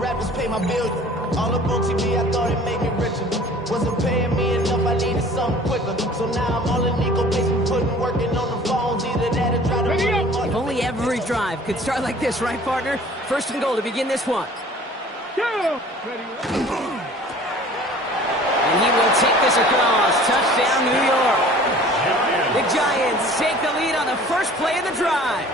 rappers pay my bills. All up on TV, I thought it made me richer. Wasn't paying me enough, I needed something quicker. So now I'm all in Nico basement, working on the phones. Either that or try to If only every drive could start like this, right, partner? First and goal to begin this one. And he will take this across. Touchdown, New York. The Giants take the lead on the first play of the drive.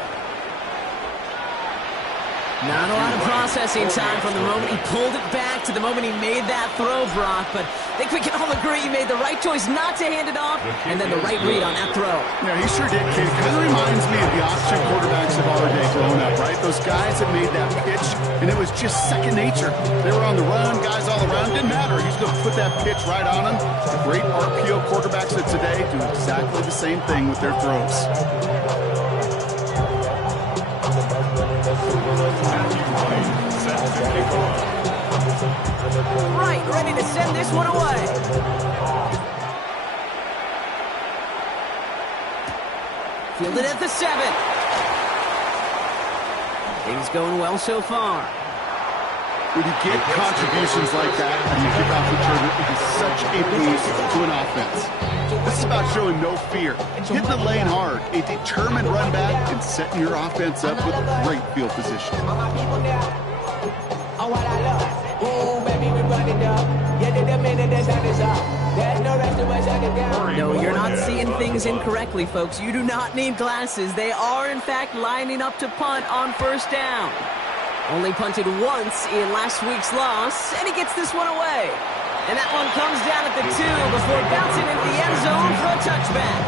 Not a lot of processing time from the moment he pulled it back to the moment he made that throw, Brock. But I think we can all agree he made the right choice not to hand it off, and then the right read on that throw. Yeah, he sure did, kid. Kind of reminds me of the option quarterbacks of our day growing up, right? Those guys that made that pitch, and it was just second nature. They were on the run, guys all around. Didn't matter. He's going to put that pitch right on them. The great RPO quarterbacks of today do exactly the same thing with their throws. Right, ready to send this one away. Fielded at the 7. Things going well so far. When you get contributions like that and you kick off return, it is such a boost to an offense. This is about showing no fear, hitting the lane hard, a determined run back, and setting your offense up with great field position. No, you're not seeing things incorrectly, folks. You do not need glasses. They are, in fact, lining up to punt on first down. Only punted once in last week's loss, and he gets this one away. And that one comes down at the 2 before bouncing into the end zone for a touchback.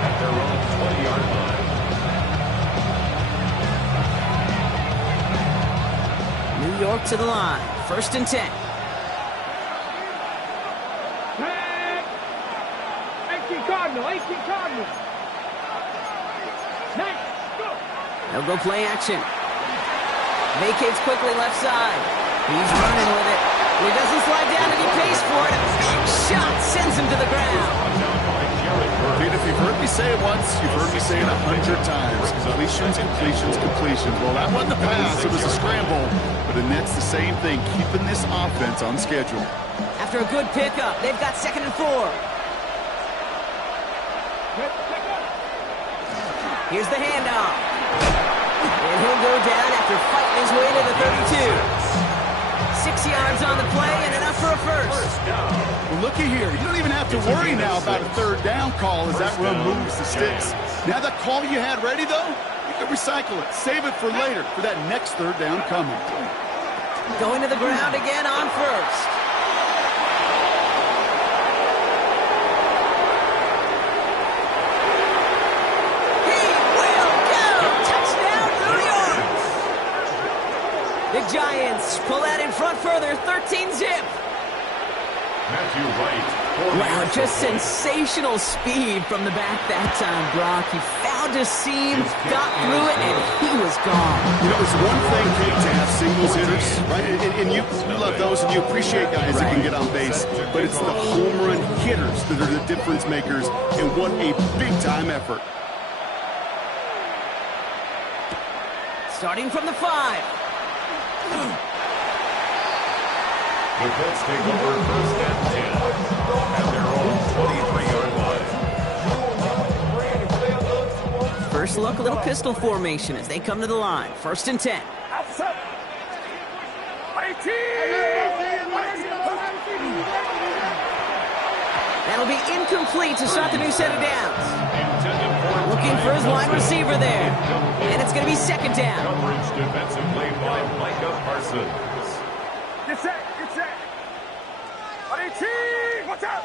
New York to the line. First and 10. They'll go play action. Vacates quickly left side. He's running with it. He doesn't slide down and he pays for it. A big shot sends him to the ground. Dude, if you've heard me say it once, you've heard me say it 100 times. Completions, completions, completions. Well, that wasn't a pass. It was a scramble. But the Nets, the same thing, keeping this offense on schedule. After a good pickup, they've got 2nd and 4. Here's the handoff. And he'll go down after fighting his way to the 32. 6 yards on the play and enough for a first. Well, looky here. You don't even have to worry now about a third down call as that run moves the sticks. Now that call you had ready, though, you can recycle it. Save it for later for that next third down coming. Going to the ground again on first. The Giants pull that in front further, 13-zip. Wow, just sensational speed from the back that time, Brock. He found a seam, got through it, and he was gone. You know, it's one thing, Kate, to have singles hitters, right? And you love those, and you appreciate guys that can get on base. But it's the home run hitters that are the difference makers, and what a big-time effort. Starting from the 5. The Colts take over first and 10 at their own 23-yard line. First look, a little pistol formation as they come to the line. First and 10. That'll be incomplete to start the new set of downs. Looking for his wide receiver there. And it's going to be 2nd down. Coverage defensively by Micah Parsons. Get set, get set. Watch out.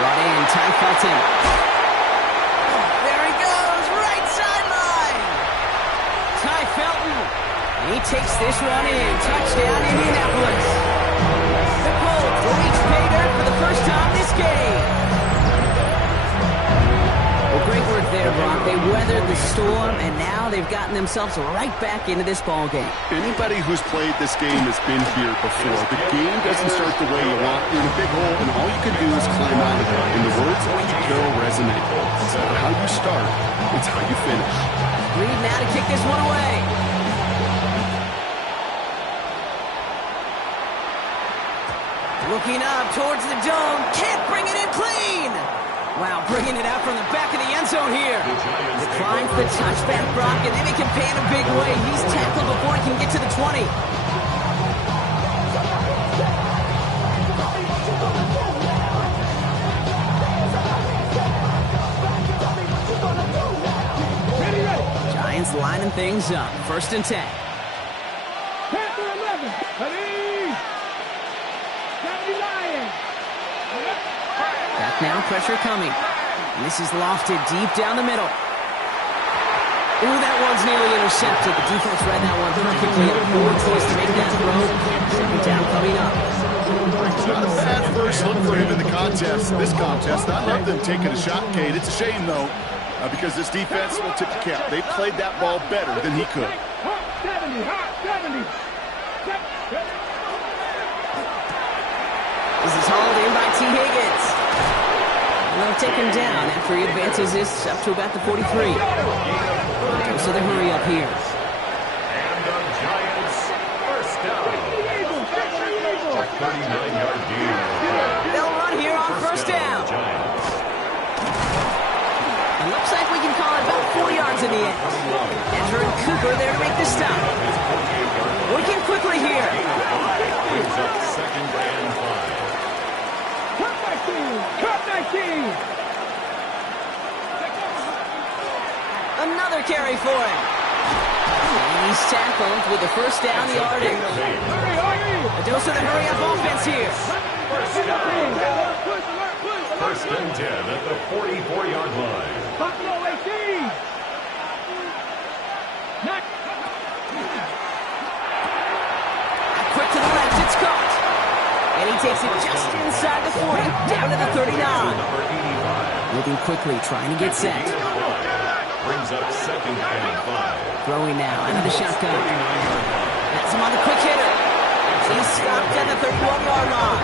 Brought in, Ty Felton. There he goes, right sideline. Ty Felton. And he takes this run in. Touchdown, Indianapolis. The Colts will reach pay dirt for the first time this game. Well, great work there, Brock. They weathered the storm, and now they've gotten themselves right back into this ball game. Anybody who's played this game has been here before. The game doesn't start the way you want. You're in a big hole, and all you can do is climb out of it. And the words of Pete Carroll resonate. It's not how you start, it's how you finish. Reading that got to kick this one away. Looking up towards the dome. Can't bring it in clean. Wow, bringing it out from the back of the end zone here. Declines the touchback, Brock, and then he can pay in a big way. He's tackled before he can get to the 20. Giants lining things up. 1st and 10. Panther 11. Ready? Lions. Back now, pressure coming. And this is lofted deep down the middle. Ooh, that one's nearly intercepted. The defense read that one perfectly. A poor choice to make that throw. 2nd down coming up. It's not a bad first look for him in the contest. This contest, I love them taking a shot, Kate. It's a shame, though, because this defense will tip the cap. They played that ball better than he could. 70. This is hauled in by T. Higgins. And they'll take him down after he advances this up to about the 43. So they hurry up here. And the Giants, 1st down. A 39-yard gain. They'll run here on 1st down. It looks like we can call it about 4 yards in the end. Ezra and Cooper there to make the stop. Working quickly here. Brings up 2nd and 5. Cut 19. Another carry for him. And he's tackled with the 1st down yardage. A dose of the hurry-up offense here. 1st and 10 at the 44-yard line. Buffalo 18. Quick to the left, it's caught. And he takes it just inside the 40, down to the 39. Moving quickly, trying to get set. Brings up 2nd and 5. Throwing now out of the shotgun. That's him on the quick hitter. He's stopped at the 31-yard line.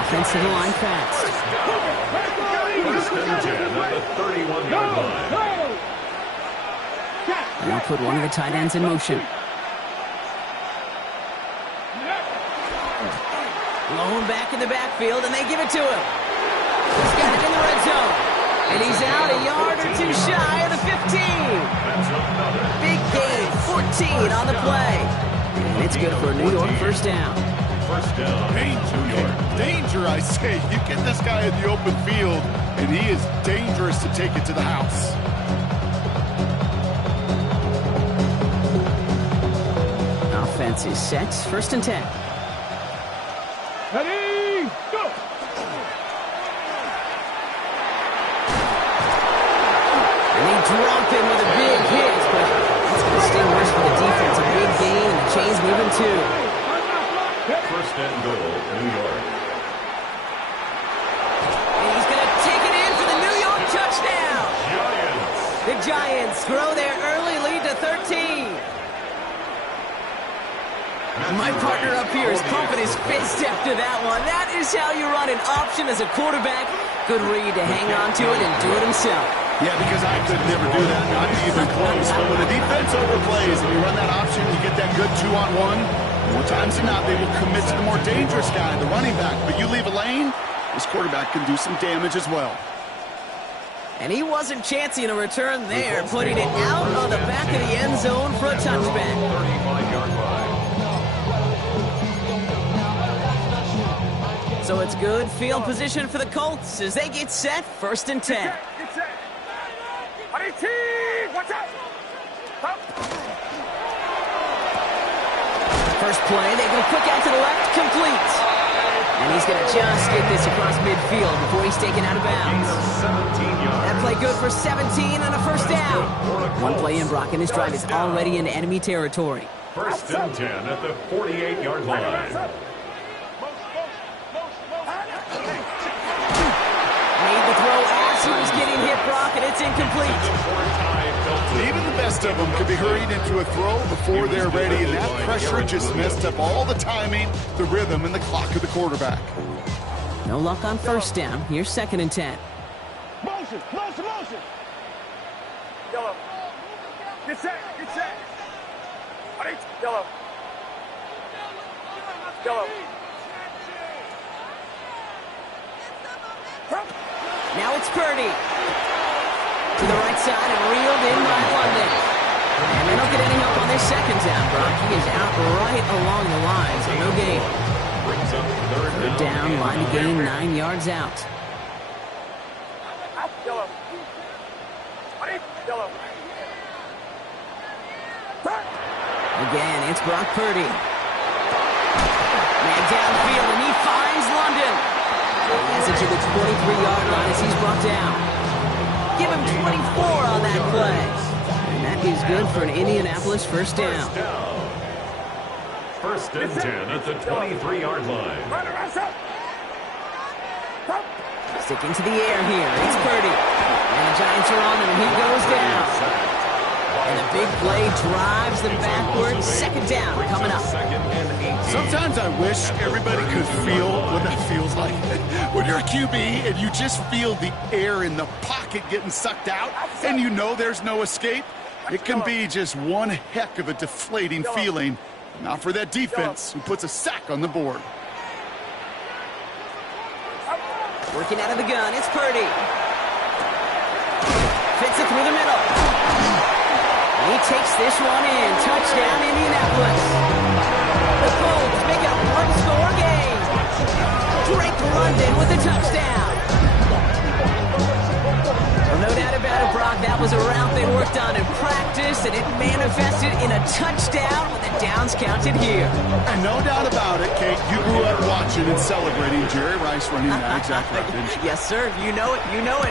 Offense to the line fast. 1st and 10 at the 31-yard line. And they'll put one of the tight ends in motion. Lone back in the backfield, and they give it to him. He's got it in the red zone. And he's out a yard or two shy of the 15. Big gain, 14 on the play. And it's good for a New York 1st down. 1st down, New York. Danger, I say. You get this guy in the open field, and he is dangerous to take it to the house. Offense is set. 1st and 10. Ready? Go. And they drop him with a big hit, but it's going to sting worse for the defense. A big gain, and the chain's moving too. 1st and goal, New York. And he's going to take it in for the New York touchdown. Giants. The Giants grow their early lead to 13. My partner up here is pumping his fist after that one. That is how you run an option as a quarterback. Good read to hang on to it and do it himself. Yeah, because I could never do that, not even close. But when the defense overplays and you run that option, you get that good 2-on-1, more times than not, they will commit to the more dangerous guy, the running back. But you leave a lane, this quarterback can do some damage as well. And he wasn't chancing a return there, putting it out of the back of the end zone for a touchback. 35-yard line. So it's good field position for the Colts as they get set. 1st and 10. Get set. 18. Watch out. Up. First play, they go quick out to the left, complete. And he's going to just get this across midfield before he's taken out of bounds. 17 yards. That play good for 17 and a 1st down. One play in, Brock, and his drive is already into enemy territory. 1st and 10 at the 48-yard line. Made the throw as he was getting hit, Brock, and it's incomplete. Even the best of them could be hurried into a throw before they're ready, and that pressure just messed up all the timing, the rhythm, and the clock of the quarterback. No luck on 1st down. Here's 2nd and 10. Motion. Yellow. Get set. Get set. Ready? Yellow. Yellow. Now it's Purdy. To the right side and reeled in by London. And they don't get any help on their second down, Brock. He is out right along the line, so no gain. Brings up third Down, line to gain, 9 yards out. Yellow. Ready? Yellow. Again, it's Brock Purdy. Man downfield, and he finds London. He has it to the 23-yard line as he's brought down. Give him 24 on that play. And that is good for an Indianapolis first down. First and 10 at the 23-yard line. Sticking to the air here, it's Purdy. And the Giants are on him, and he goes down. And a big play drives them backwards. Second down coming up. Sometimes I wish everybody could feel what that feels like. When you're a QB and you just feel the air in the pocket getting sucked out and you know there's no escape, it can be just one heck of a deflating feeling. Not for that defense who puts a sack on the board. Working out of the gun, it's Purdy. Fits it through the middle. And he takes this one in. Touchdown, Indianapolis. The Colts make it a one-score game. Drake London with a touchdown. Well, no doubt about it, Brock. That was a route they worked on in practice, and it manifested in a touchdown with the downs counted here. And no doubt about it, Kate, you grew up watching and celebrating Jerry Rice running that exact route, didn't you? Yes, sir. You know it. You know it.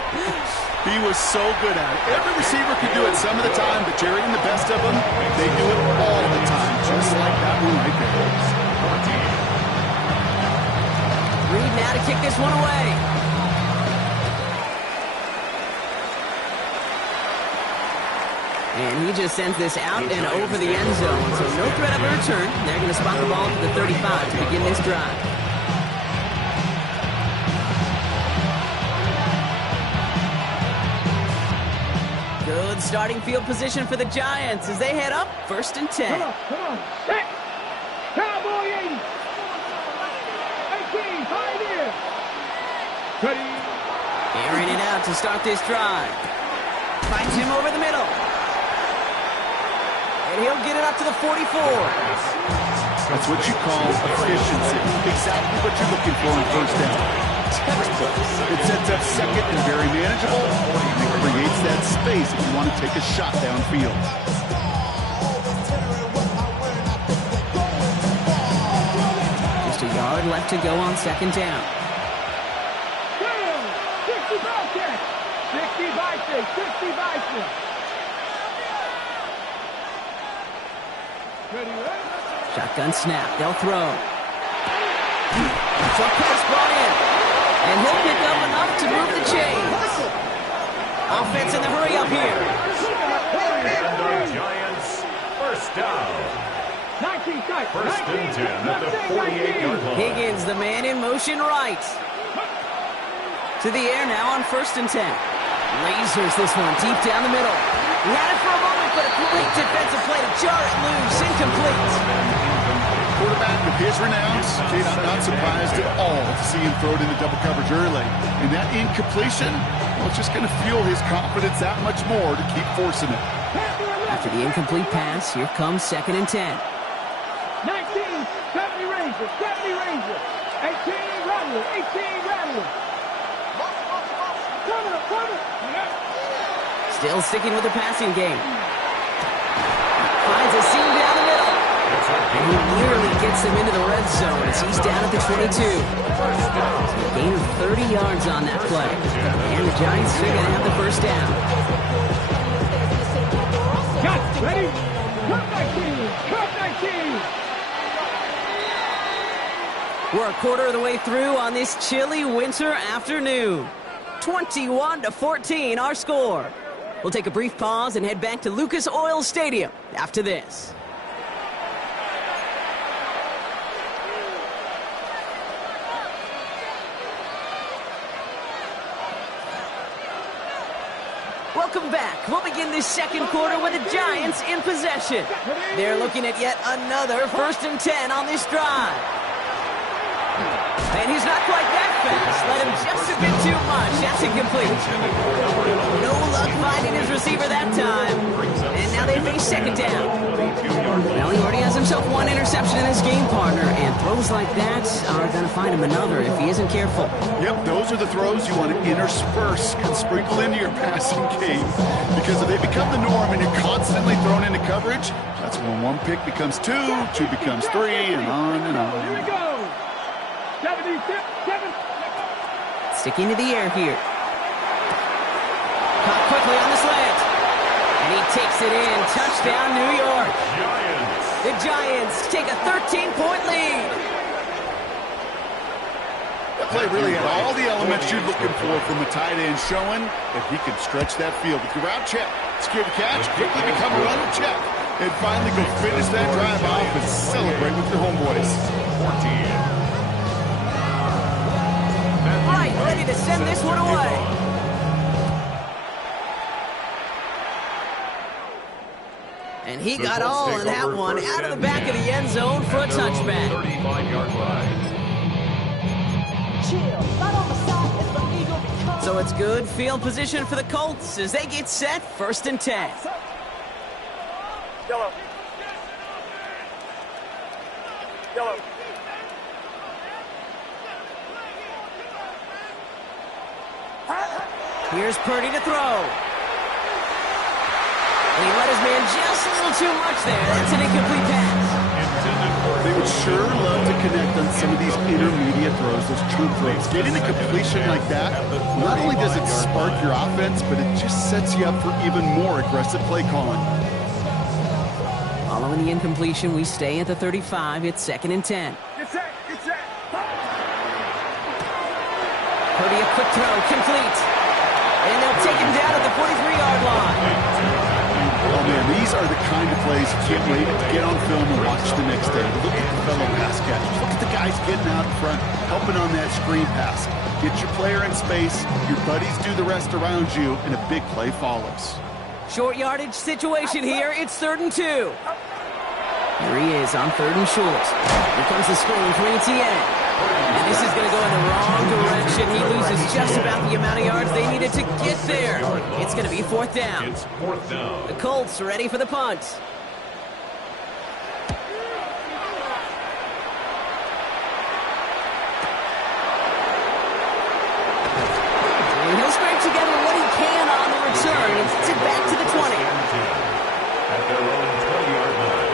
He was so good at it. Every receiver could do it some of the time, but Jerry and the best of them, they do it all the time, just like that one right there. Reed now to kick this one away. And he just sends this out and over the end zone, so no threat of a return. They're going to spot the ball to the 35 to begin this drive. Good starting field position for the Giants as they head up first and 10. Come on. Set. Cowboy 80. 18, 5 here. Ready. Airing it out to start this drive. Finds him over the middle. And he'll get it up to the 44. That's what you call efficiency. Exactly what you're looking for on first down. Textbook. It sets up second and very manageable. And it creates that space if you want to take a shot downfield. Just a yard left to go on second down. 60 Bison. 60 Bison. 60 Bison. Ready. Shotgun snap. They'll throw. Short pass brought in. And he'll pick up enough to move the chains. Offense in the hurry up here. And the Giants, first down. 19, First and 10 at the 48-yard line. Higgins, the man in motion right. To the air now on first and 10. Lasers this one deep down the middle. He had it for a moment, but a great defensive play to jar it loose. Incomplete. Quarterback with his renown, Kate, I'm not surprised at all to see him throw it into double coverage early. And that incompletion, well, it's just going to fuel his confidence that much more to keep forcing it. After the incomplete pass, here comes second and 10. 19, 70 Rangers, 70 Rangers. 18, Rattler, 18, Rattler. Coming. Still sticking with the passing game. Finds a seam down the middle. And he nearly gets him into the red zone as he's down at the 22. So a gain of 30 yards on that play. And the Giants are going to have the first down. Got it. Ready? Cut 19. We're a quarter of the way through on this chilly winter afternoon. 21-14 our score. We'll take a brief pause and head back to Lucas Oil Stadium after this. Welcome back We'll begin this second quarter with the Giants in possession. They're looking at yet another 1st and 10 on this drive. And he's not quite that fast. Let him just a bit too much. That's incomplete. No luck finding his receiver that time. And now they face second down. Well, he already has himself one interception in his game, partner. And throws like that are going to find him another if he isn't careful. Yep, those are the throws you want to intersperse and sprinkle into your passing game. Because if they become the norm and you're constantly thrown into coverage, that's when one pick becomes two becomes three, and on and on. Here we go. 77. Sticking to the air here. Caught quickly on the slant. And he takes it in. Touchdown, New York. Giants. The Giants take a 13-point lead. That play really had all the elements you're looking for from a tight end, showing that he can stretch that field. With your route check, secure the catch, quickly become a runner check, and finally go finish that drive off and celebrate with your homeboys. 14. Right, ready to send this one away. And he got all of that one out of the back of the end zone for a touchback. 35-yard line. So it's good field position for the Colts as they get set 1st and 10. Yellow. Yellow. Here's Purdy to throw. And he let his man just a little too much there. That's an incomplete pass. They would sure love to connect on some of these intermediate throws, those chunk throws. Getting a completion like that, not only does it spark your offense, but it just sets you up for even more aggressive play calling. Following the incompletion, we stay at the 35. It's 2nd and 10. Get set. Get set. Purdy, a quick throw, complete. And they'll take him down at the 43-yard line. Oh, man, these are the kind of plays you can't wait to get on film and watch the next day. Look at the fellow pass catchers. Look at the guys getting out in front, helping on that screen pass. Get your player in space, your buddies do the rest around you, and a big play follows. Short yardage situation here. It's 3rd and 2. Here he is on 3rd and short. Here comes the screen for ETN. And this is going to go in the wrong direction. He loses just about the amount of yards they needed to get there. It's going to be 4th down. It's 4th down. The Colts ready for the punt. And he'll scrape together what he can on the return. And gets it back to the 20. At their own 20-yard line.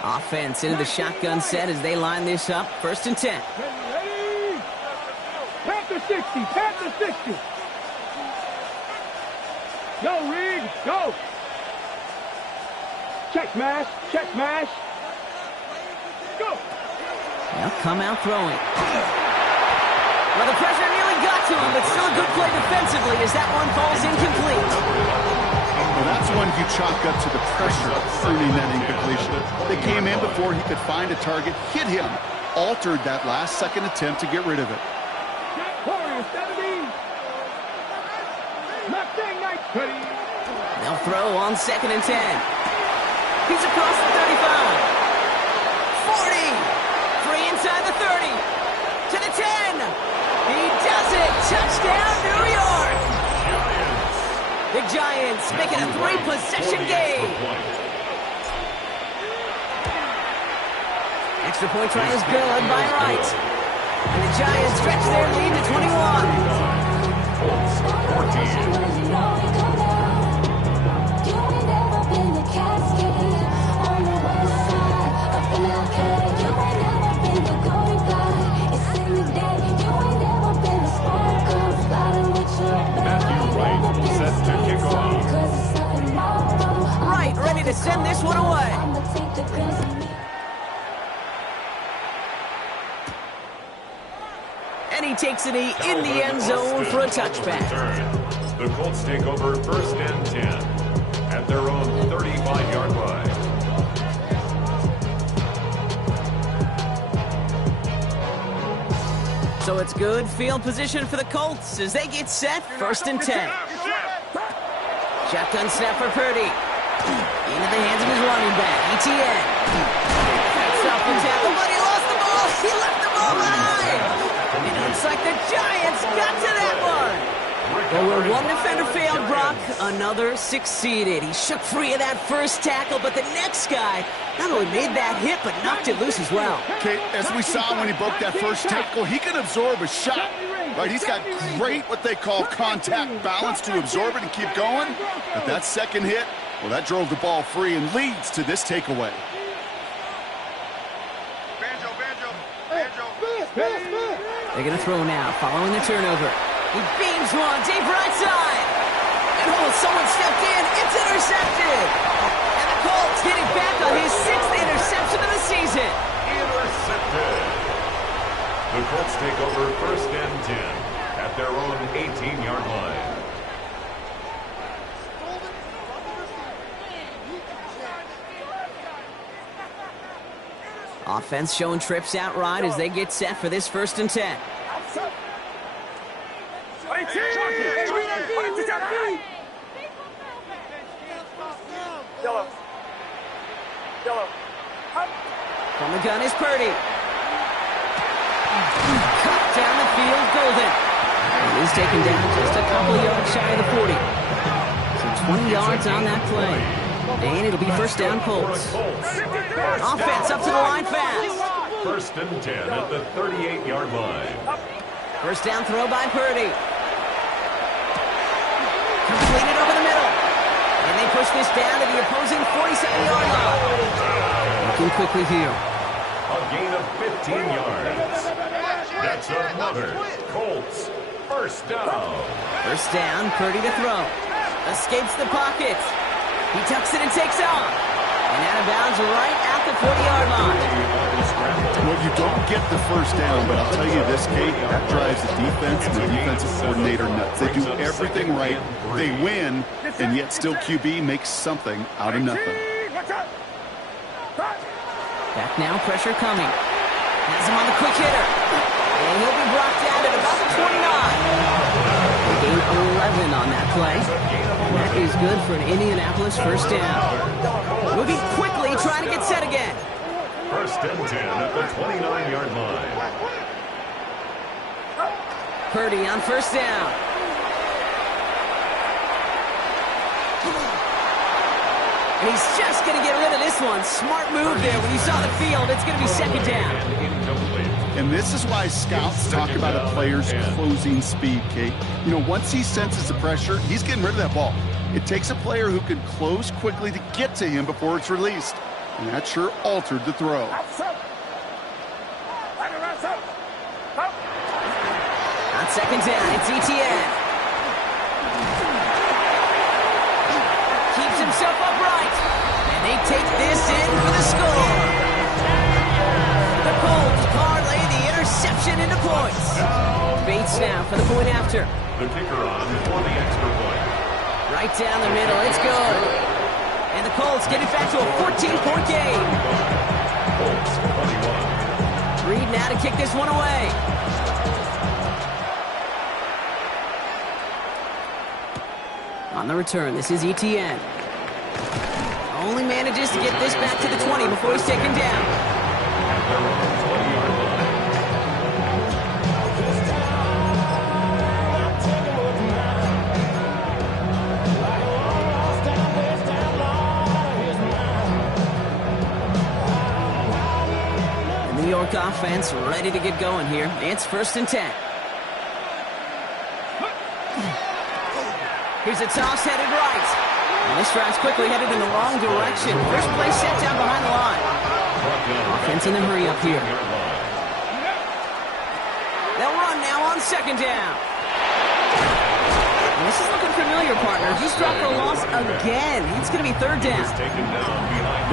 Offense into the shotgun set as they line this up. 1st and 10. Ready. Panther 60. Panther 60. Go, Reed. Go. Check mash. Check mash. Go. They'll come out throwing. Well, the pressure nearly got to him, but still a good play defensively as that one falls incomplete. Well, that's one you chalk up to the pressure earning that incompletion. They came in before he could find a target, hit him, altered that last-second attempt to get rid of it. Warrior 70. Mustang Knight. Ready. They'll throw on 2nd and 10. He's across the 35. 40. Free inside the 30. To the 10. He does it. Touchdown, New York. The Giants make it a 3-possession game. Extra point try is good by Wright. And the Giants stretch their lead to 21. Wright ready to send this one away. And he takes it in the end zone for a touchback. The Colts take over 1st and 10 at their own 35-yard line. So it's good field position for the Colts as they get set, 1st and 10. Shotgun snap for Purdy. Into the hands of his running back, ETN. That's off the tackle, but he lost the ball. He left the ball behind. It looks like the Giants got to that one. Well, where one defender failed, Brock, another succeeded. He shook free of that first tackle, but the next guy not only made that hit, but knocked it loose as well. Okay, as we saw when he broke that first tackle, he can absorb a shot. Right, he's got great, what they call contact balance to absorb it and keep going. But that second hit, well, that drove the ball free and leads to this takeaway. They're going to throw now, following the turnover. He beams one, deep right side. And someone stepped in, it's intercepted. And the Colts get it back on his 6th interception of the season. Intercepted. The Colts take over 1st and 10 at their own 18-yard line. Offense showing trips outright as they get set for this 1st and 10. From the gun is Purdy. Cut down the field, Golden. And he's taken down just a couple of yards shy of the 40. So 20 yards on that play. And it'll be 1st down Colts. Offense up to the line fast. 1st and 10 at the 38-yard line. 1st down throw by Purdy. Completed over the middle. And they push this down to the opposing 47-yard line. Looking quickly here. A gain of 15 yards. That's another Colts 1st down. 1st down, Purdy to throw. Escapes the pocket. He tucks it and takes off. And out of bounds right at the 40-yard line. Well, you don't get the 1st down, but I'll tell you this, Kate, that drives the defense and the defensive coordinator nuts. They do everything right. They win, and yet still QB makes something out of nothing. Back now, pressure coming. Has him on the quick hitter. And he'll be brought down at about the 29. They gain 11 on that play. That is good for an Indianapolis 1st down. Moving quickly, trying to get set again. 1st and 10 at the 29-yard line. Purdy on 1st down. And he's just going to get rid of this one. Smart move there. When you saw the field, it's going to be 2nd down. And this is why scouts talk about a player's closing speed, Kate. You know, once he senses the pressure, he's getting rid of that ball. It takes a player who can close quickly to get to him before it's released. And that sure altered the throw. On 2nd down, it's ETN. Keeps himself upright. And they take this in for the score. The Colts parlay the interception into points. Bates now for the point after. The kicker on for the extra point. Right down the middle, it's good. And the Colts get it back to a 14-point game. Colts 21. Reed now to kick this one away. On the return, this is ETN. Only manages to get this back to the 20 before he's taken down. The New York offense ready to get going here. It's 1st and 10. Here's a toss headed right. And this drive's quickly headed in the wrong direction. First play set down behind the line. Offense in a hurry up here. They'll run now on 2nd down. And this is looking familiar, partner. He's dropped for a loss again. It's going to be 3rd down.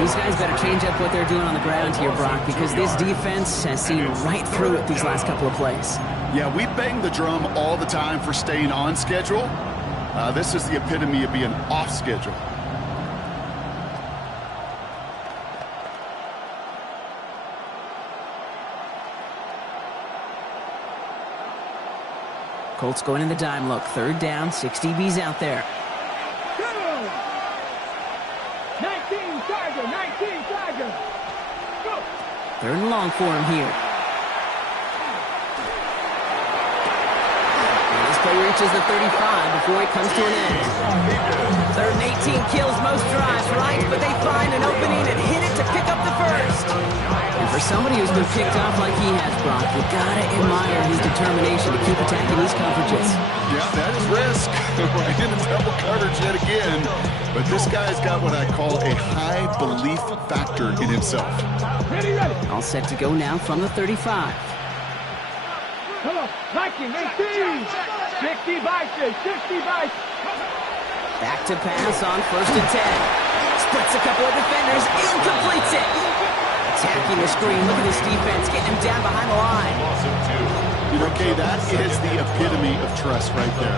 These guys better change up what they're doing on the ground here, Brock, because this defense has seen right through it these last couple of plays. Yeah, we bang the drum all the time for staying on schedule. This is the epitome of being off schedule. Colts going in the dime look. 3rd down, 6 DBs out there. 19 Tiger. Go. 3rd and long for him here. And this play reaches the 35 before it comes to an end. 3rd and 18 kills most drives, right? But they find an opening and hit it to pick up the first. And for somebody who's been picked off like he has, Brock, you gotta admire his determination to keep attacking these coverages. Yeah, that is risk. Right into double coverage yet again. But this guy's got what I call a high belief factor in himself. Ready. All set to go now from the 35. Come on. 19, 18. 60 by 6. Back to pass on 1st and 10. Splits a couple of defenders and completes it. Attacking the screen. Look at this defense getting him down behind the line. You know, Kay, that is the epitome of trust right there.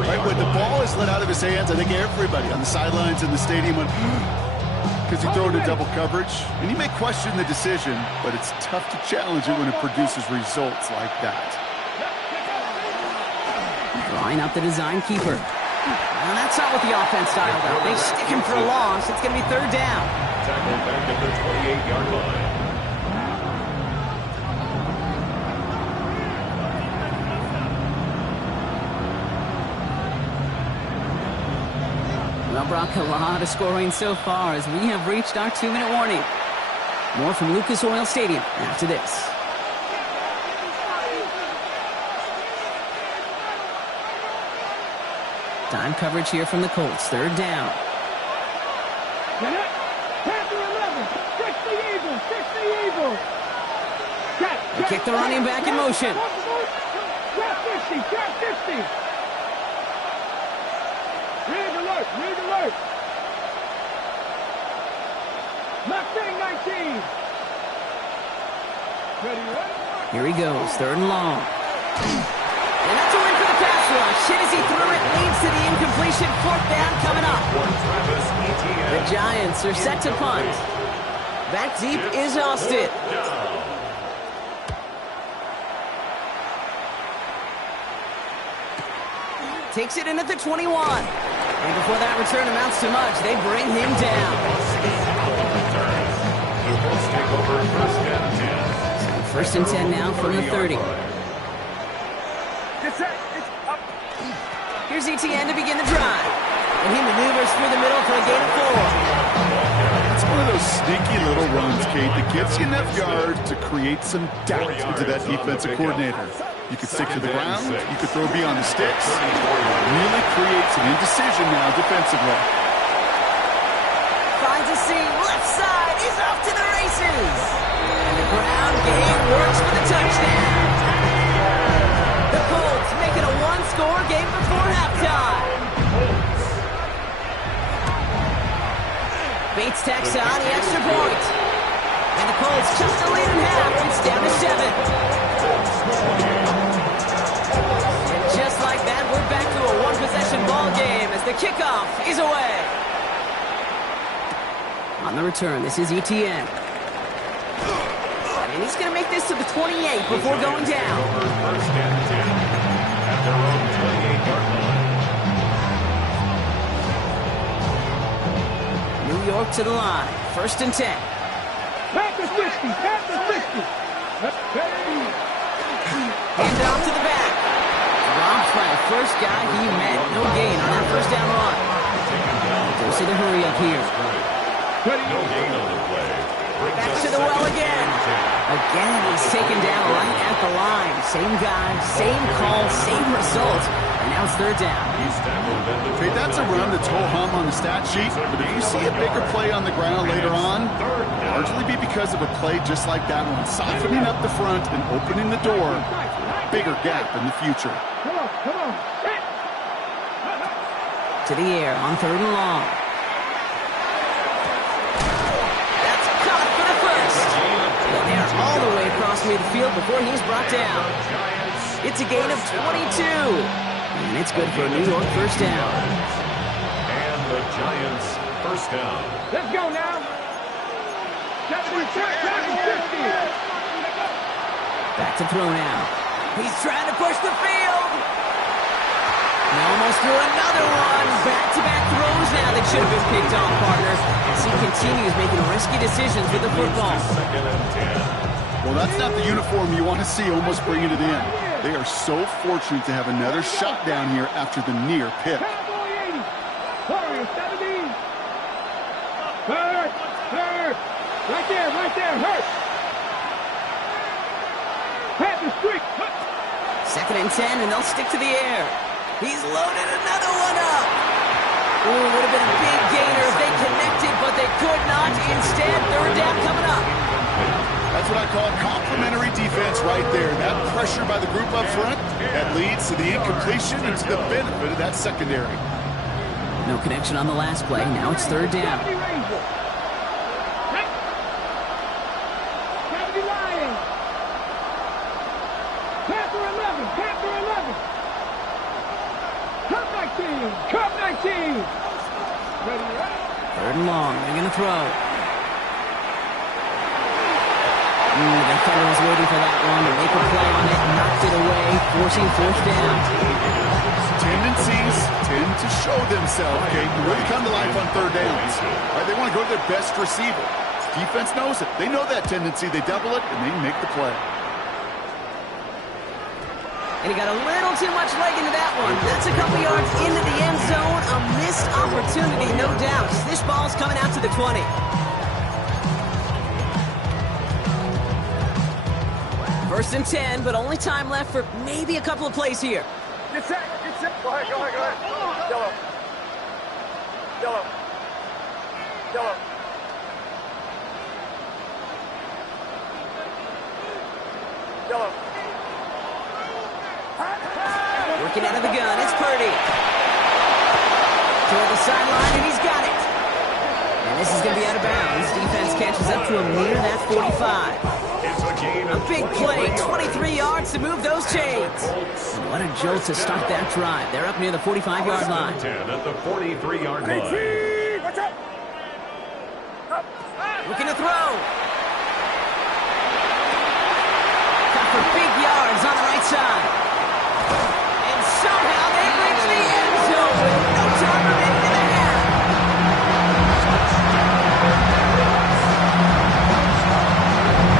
Right, when the ball is let out of his hands, I think everybody on the sidelines in the stadium went, because he threw it in double coverage. And you may question the decision, but it's tough to challenge it when it produces results like that. Drawing out the design keeper. Well, that's not what the offense styled out. They stick him for a loss. It's going to be 3rd down. Tackled back at the 28-yard line. Well, Brock, a lot of scoring so far as we have reached our 2-minute warning. More from Lucas Oil Stadium after this. Dime coverage here from the Colts. 3rd down. Panther 11. 60 Eagles. They kick the running back in motion. Trap 50. Rig alert. Mustang 19. Ready. Here he goes. 3rd and long. And that's a win for the pass rush. Hit as he threw it. Leads to the incompletion. 4th down coming up. The Giants are set to punt. Back deep is Austin. Takes it in at the 21. And before that return amounts to much, they bring him down. The Colts take over 1st and 10. 1st and 10 now from the 30. Here's ETN to begin the drive. And he maneuvers through the middle for a gain of 4. It's one of those sneaky little runs, Kate, that gets you enough yards to create some doubt into that defensive coordinator. You could stick to the ground, you could throw beyond the sticks, really create some indecision now defensively. Finds a seam, left side, he's off to the races. And the ground game works for the touchdown. The Colts make it a one-score game before halftime. Bates tacks on the extra point. And the Colts just a lead in half. It's down to 7. And just like that, we're back to a one-possession ball game as the kickoff is away. On the return, this is ETN. And he's going to make this to the 28 before going down. 1st and 10 at their own 28-yard line. New York to the line. 1st and 10. Panther 50. Hand off to the back. Dropped by the first guy he met. No gain on that 1st down run. Goes to the hurry up here. No gain on the play. Back to the well again. Again, he's taken down right at the line. Same guy, same call, same result. And now it's 3rd down. He's tackled at the Okay, that's a run that's ho-hum on the stat sheet, but if you see a bigger play on the ground later on, largely be because of a play just like that one, softening up the front and opening the door for a bigger gap in the future. Come on. To the air on 3rd and long. That's caught for the first. And they're all the way across midfield before he's brought down. It's a gain of 22. And it's good for a New York 1st down. And the Giants 1st down. Let's go now. 50. Back to throw now. He's trying to push the field. Throws through another one. Back-to-back throws now that should have been picked off, partner. As he continues making risky decisions with the football. Second and 10. Well, that's not the uniform you want to see almost bringing it in. They are so fortunate to have another shot down here after the near pick. Cowboy 80. Warrior 17. Hurt. Hurt. Right there. Hurt. Panther streak. Second and 10, and they'll stick to the air. He's loaded another one up. Ooh, would have been a big gainer if they connected, but they could not. Instead, third down coming up. That's what I call complimentary defense right there. That pressure by the group up front, that leads to the incompletion and to the benefit of that secondary. No connection on the last play. Now it's third down. Cup 19. Third and long. They're going to throw. The defender was waiting for that one to make a play on it. Knocked it away, forcing fourth down. Tendencies tend to show themselves, Kate, when they come to life on third downs. Right, they want to go to their best receiver. Defense knows it. They know that tendency. They double it, and they make the play. And he got a little too much leg into that one. That's a couple yards into the end zone. A missed opportunity, no doubt. This ball's coming out to the 20. First and 10, but only time left for maybe a couple of plays here. Get set. Go ahead. Yellow. Working out of the gun, it's Purdy. Toward the sideline, and he's got it. And this is going to be out of bounds. Defense catches up to him near that 45. It's a gain of A big play, 23 yards to move those chains. And what a jolt to start that drive. They're up near the 45-yard line. 10 at the 43-yard line. Watch out. Looking to throw. Got for big yards on the right side. And somehow they reach the end zone with no time remaining in the half.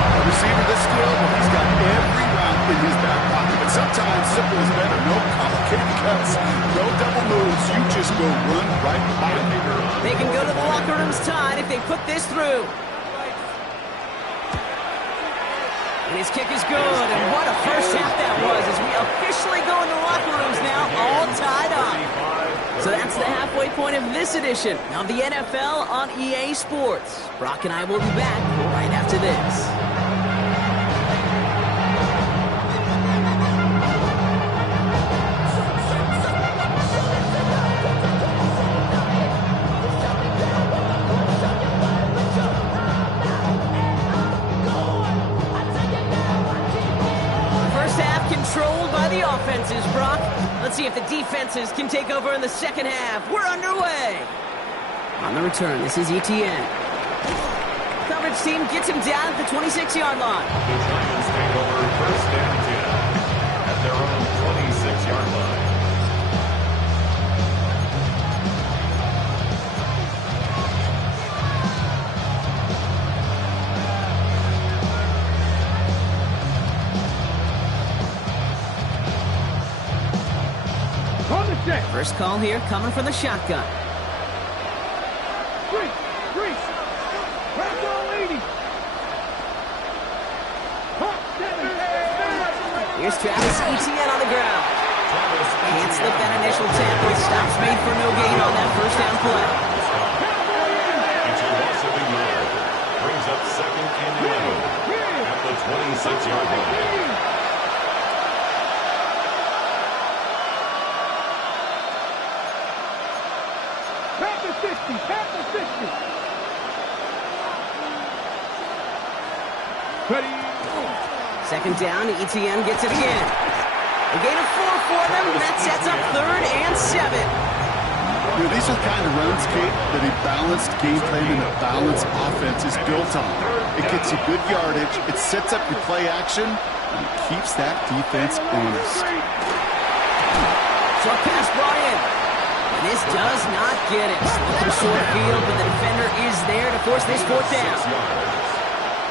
A receiver this skilled, well, he's got every route in his back pocket. But sometimes simple is better. No complicated cuts, no double moves. You just go run right by him. They can go to the locker rooms tied if they put this through. And his kick is good, and what a first half that was as we officially go into the locker rooms now, all tied up. So that's the halfway point of this edition of the NFL on EA Sports. Brock and I will be back right after this. Controlled by the offenses, Brock. Let's see if the defenses can take over in the second half. We're underway. On the return, this is ETN. Coverage team gets him down at the 26-yard line. The Giants take over first and 10 at their own 26-yard line. First call here coming from the shotgun. Three. Here's Travis Etienne on the ground. Can't slip that initial tackle. Stops made for no gain on that first down play. It's a loss of a yard. Brings up second and 11 at the 26-yard line. Second down, Etienne gets it again. A gain of 4 for them. That sets up third and 7. You know, these are the kind of runs, Kate, that a balanced game plan and a balanced offense is built on. It gets you good yardage, it sets up your play action, and it keeps that defense honest. So Short pass brought in. And this does not get it. Through short field, but the defender is there to force this fourth down. 6 yards.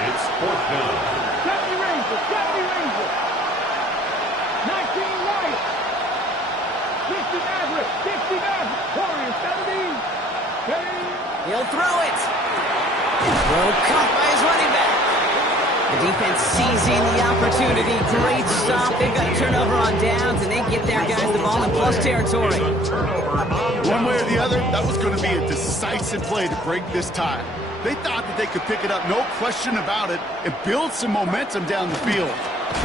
It's fourth down. 70 Rangers, 70 Rangers. 19 Riot. 60 Maverick, 60 Maverick. Warriors, 70. He'll throw it. Throw caught by his running back. The defense seizing the opportunity. Great stop. They've got a turnover on downs, and they get their guys the ball in plus territory. One way or the other, that was going to be a decisive play to break this tie. They thought that they could pick it up, no question about it, and build some momentum down the field.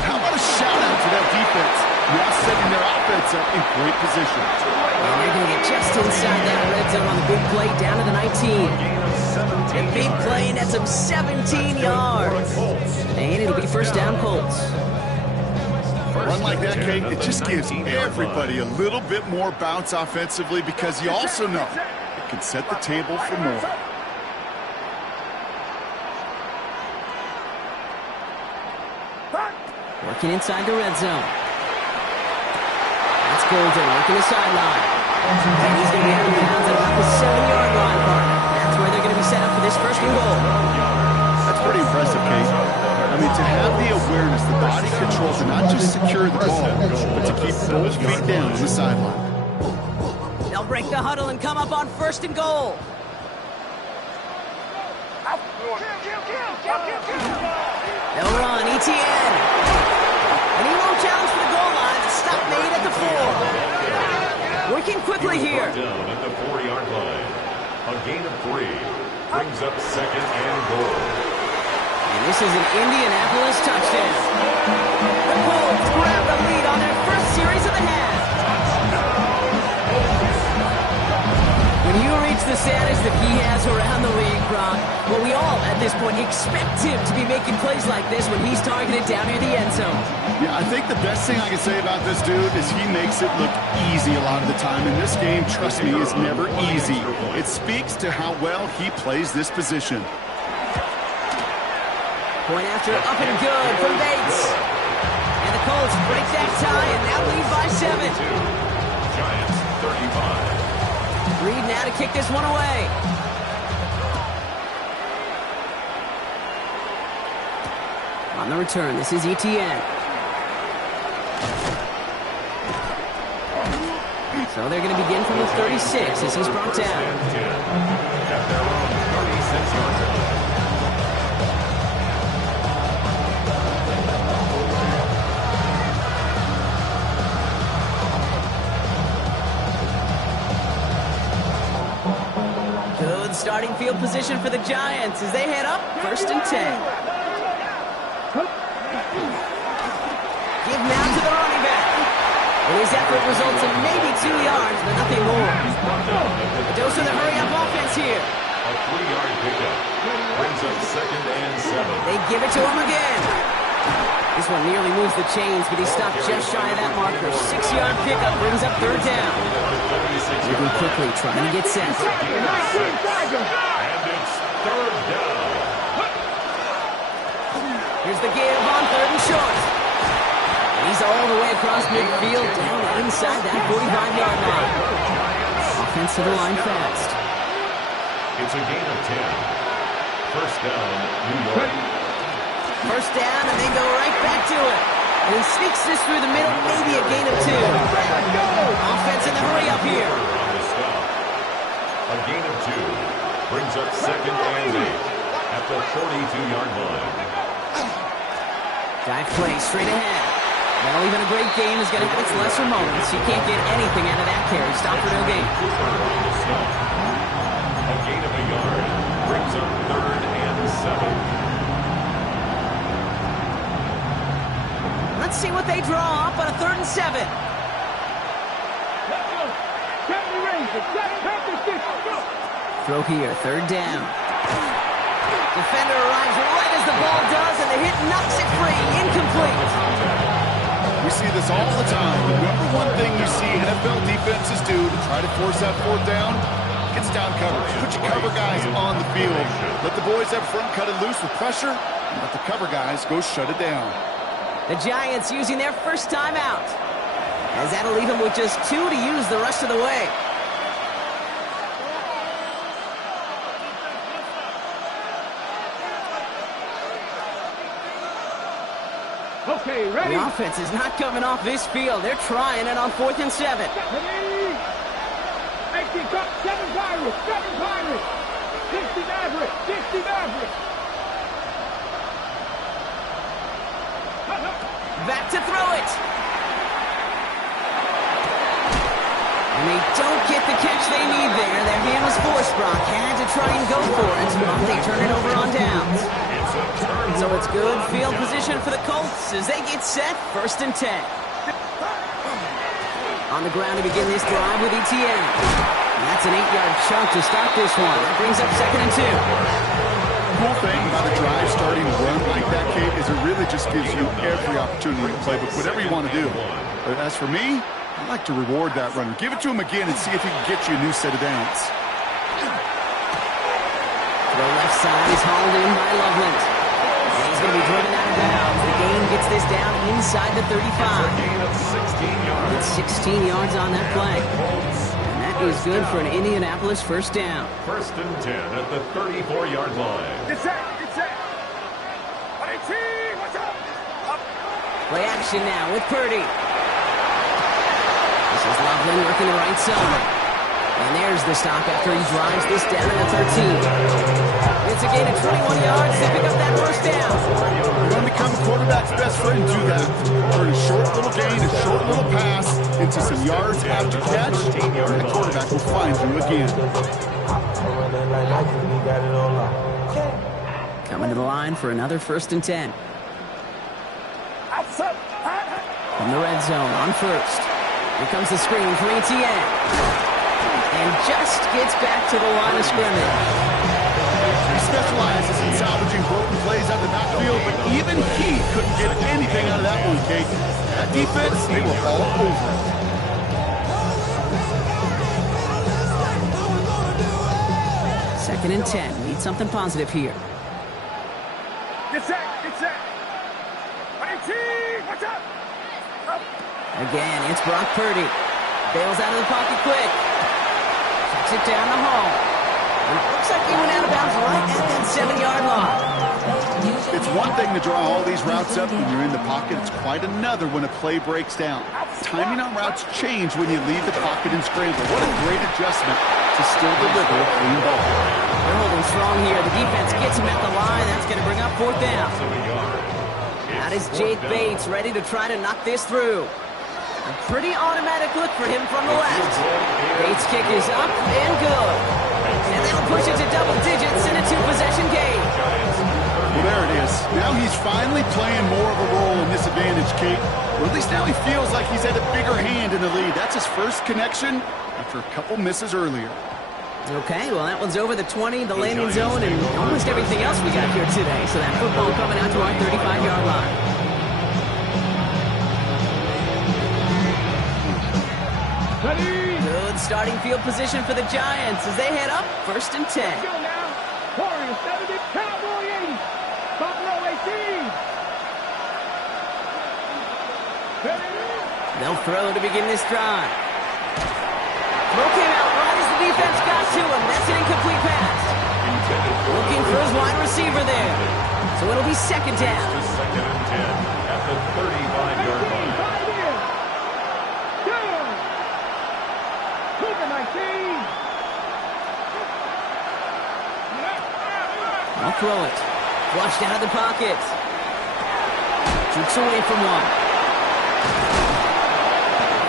How about a shout-out to that defense, now setting their offense up in great position. And they're going to get just inside that red zone on the big play down to the 19. A big play, and that's him 17 yards. And it'll be first down Colts. Run like that, Kate, it just gives everybody a little bit more bounce offensively because you also know it can set the table for more. Working inside the red zone. That's Golden working the sideline. And he's going to be out of bounds at about the 7-yard line, partner. That's where they're going to be set up for this first and goal. That's pretty impressive, Kate. I mean, to have the awareness, the body control to not just secure the ball, but to keep both feet down on the sideline. They'll break the huddle and come up on first and goal. They'll run, ETN. And he won't challenge for the goal line. It's a stop made at the 4. Working quickly here. Down at the 4-yard line. A gain of 3 brings up second and goal. And this is an Indianapolis touchdown. The Colts grab the lead on their first series of the half. When you reach the status that he has around the league, Brock, well, we all, at this point, expect him to be making plays like this when he's targeted down near the end zone. Yeah, I think the best thing I can say about this dude is he makes it look easy a lot of the time. And this game, trust me, is never easy. It speaks to how well he plays this position. Point after up and good from Bates. And the Colts break that tie and now lead by 7. Giants 35. Reed now to kick this one away. On the return, this is ETN. So they're going to begin from the 36 as he's brought down. At their own 36-yard line. Good starting field position for the Giants as they head up first and 10. Give now to the running back. And his effort results in maybe 2 yards, but nothing more. A dose of the hurry-up offense here. A 3-yard pickup brings up second and 7. They give it to him again. This one nearly moves the chains, but he stopped just shy of that marker. 6-yard pickup brings up third down. Moving quickly, trying to get set. And it's third down. Here's the give on third and short. And he's all the way across midfield, down inside that 45-yard line. Offense to the line fast. It's a gain of 10. First down, New York. First down, and they go right back to it. And he sneaks this through the middle, maybe a gain of 2. Offense in the hurry up here. On the stop. A gain of 2 brings up second and 8 at the 42-yard line. Dive play straight ahead. Well, even a great game is going to have its lesser moments. You can't get anything out of that carry. Stop for no gain. Cooper on the stop. A gain of a yard brings up third and 7. Let's see what they draw up on a third and 7. Throw here, third down. Defender arrives right as the ball does, and the hit knocks it free. Incomplete. We see this all the time. The number one thing you see NFL defenses do to try to force that fourth down, gets down coverage. Put your cover guys on the field. Let the boys up front cut it loose with pressure, and let the cover guys go shut it down. The Giants using their first timeout. as that'll leave him with just 2 to use the rest of the way. Okay, ready? The offense is not coming off this field. They're trying it on 4th and 7. Ready? 18 cup, 7 Pirates, 7 Pirates. 60 Maverick, 60 Maverick. Back to throw it. And they don't get the catch they need there. Their hand was forced. Brock had to try and go for it, but they turn it over on downs. So it's good field position for the Colts as they get set, 1st and 10. On the ground to begin this drive with ETN. And that's an 8-yard chunk to start this one. That brings up 2nd and 2. The cool thing about a drive starting to run like that, Kate, is it really just gives you every opportunity to play with whatever you want to do. But as for me, I like to reward that runner. Give it to him again and see if he can get you a new set of downs. The left side is hauled in by Loveland. And he's going to be driven out of bounds. The gain gets this down inside the 35. It's 16 yards on that play. And that is good for an Indianapolis 1st down. 1st and 10 at the 34-yard line. Get set, get set. 18, what's up? Play action now with Purdy. This is Loveland working the right side. And there's the stop after he drives this down to the 13. It's a gain of 21 yards to pick up that 1st down. You want to become a quarterback's best friend, do that. Turn a short little gain, a short little pass into some yards after catch, and the quarterback will find you again. Coming to the line for another 1st and 10. From the red zone on 1st. Here comes the screen for ETN. And just gets back to the line of scrimmage. He specializes in salvaging broken plays out of the backfield, but even he couldn't get anything out of that one, Kate. That defense, they were all over it. 2nd and 10. Need something positive here. Get set, get set. 19, what's up? Again, it's Brock Purdy. Bails out of the pocket quick. Takes it down the hall. And it looks like he went out of bounds right at that 7-yard line. It's one thing to draw all these routes up when you're in the pocket. It's quite another when a play breaks down. Timing on routes change when you leave the pocket and scramble. What a great adjustment to still deliver a clean ball. They're holding strong here. The defense gets him at the line. That's going to bring up 4th down. That is Jake Bates ready to try to knock this through. A pretty automatic look for him from the left. Bates' kick is up and good. And that'll push it to double digits in a 2-possession game. Well, there it is. Now he's finally playing more of a role in this advantage, Kate. Or at least now he feels like he's had a bigger hand in the lead. That's his first connection after a couple misses earlier. Okay, well, that one's over the 20, the landing zone, and almost everything else we got here today. So that football coming out to our 35-yard line. Good starting field position for the Giants as they head up 1st and 10. Go now. Warriors 70, Cowboy 80. Buffalo 18. They'll throw to begin this drive. Throw came out right as the defense got to him. That's an incomplete pass. Looking for his wide receiver there. So it'll be 2nd down. 2nd and 10 at the 35-yard line. I'll throw it. Flushed out of the pocket. Jukes away from one.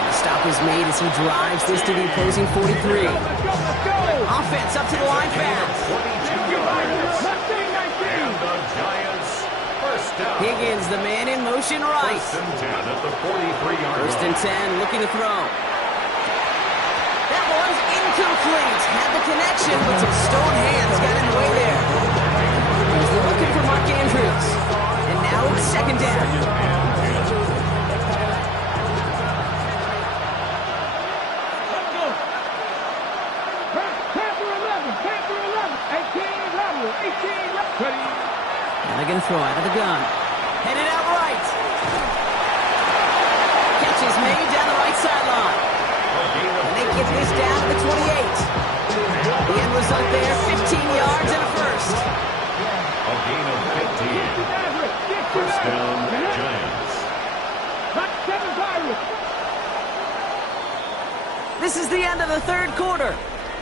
The stop is made as he drives this to the opposing 43. Offense up to the line fast. And the Giants, 1st down. Higgins, the man in motion right. 1st and 10 at the 43-yard line. 1st and 10, looking to throw. That was incomplete. Had the connection, but some stone hands got in the way there. They're looking for Mark Andrews. And now it's 2nd down. Now they're going to throw out of the gun. Headed out right. Catch is made down the right right sideline. And they get this down to the 28. The end result there, 15 yards and a first. A gain of 15. First down, Giants. This is the end of the third quarter.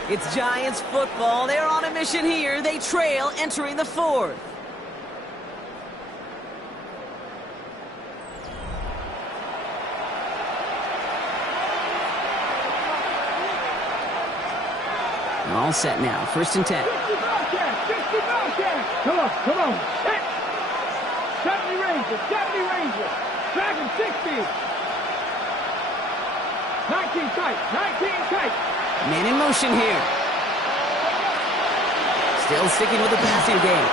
It's Giants football. They're on a mission here. They trail entering the fourth. All set now. First and 10. Come on. 70 Rangers. Dragon 60. 19 tight. Man in motion here. Still sticking with the passing game.